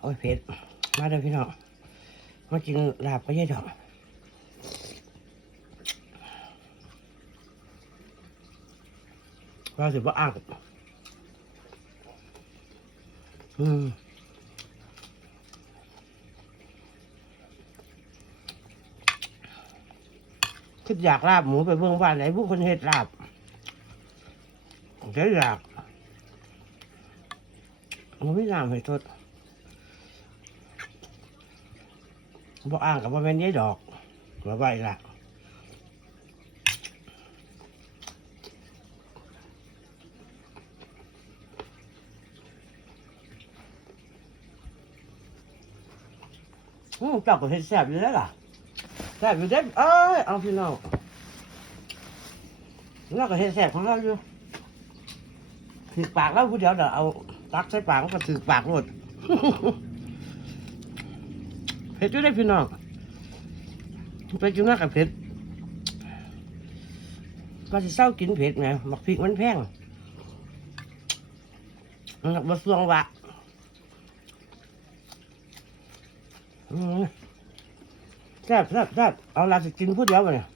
โอ้ยเผ็ด มาเด้อพี่น้องมากินลาบก็ยายดอกว่าสิบ่อ่างอืมคิดอยากลาบหมูไปเบิ่งบ้านไหนผู้คนเฮ็ดลาบเดี๋ยวอยากมันไม่น้ำให้ทด บ่อ่างกับบ่าแม่นยายดอกว่าไว้ล่ะอืมเจ้าก็เฮ็ดแซ่บอยู่แล้วล่ะแซ่บอยู่เด้เอ้ยเอาพี่น้องเราก็เฮ็ดแซ่บของเราอยู่ถือปากเราผู้เดียวเดี๋ยวเอาตักใส่ปากมันก็ถือปากหมด เผ็ดอยู่ได้พี่น้องไปกินหน้ากับเผ็ดก็จะเศร้ากินเผ็ดไงหมักพริกมันแพงมันมาสวงวะแซ่บแซ่บแซ่บเอาลาสิกินพูดเดียวมาเนี่ย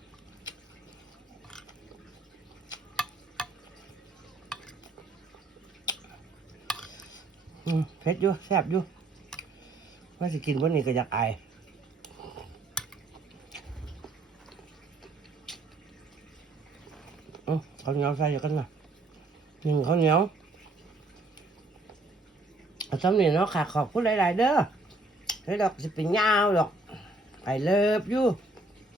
เผ็ดอยู่แซ่บอยู่ ว่าสิกินวันนี้ก็อยากอายอืมข้าวเหนียวใส่เดี๋ยวกันนะหนึ่งข้าวเหนียวสำเนียงเนาะค่ะขอบคุณหลาย ๆ เด้อแล้วดอกจะเป็นยาวดอกไอเลิฟยู่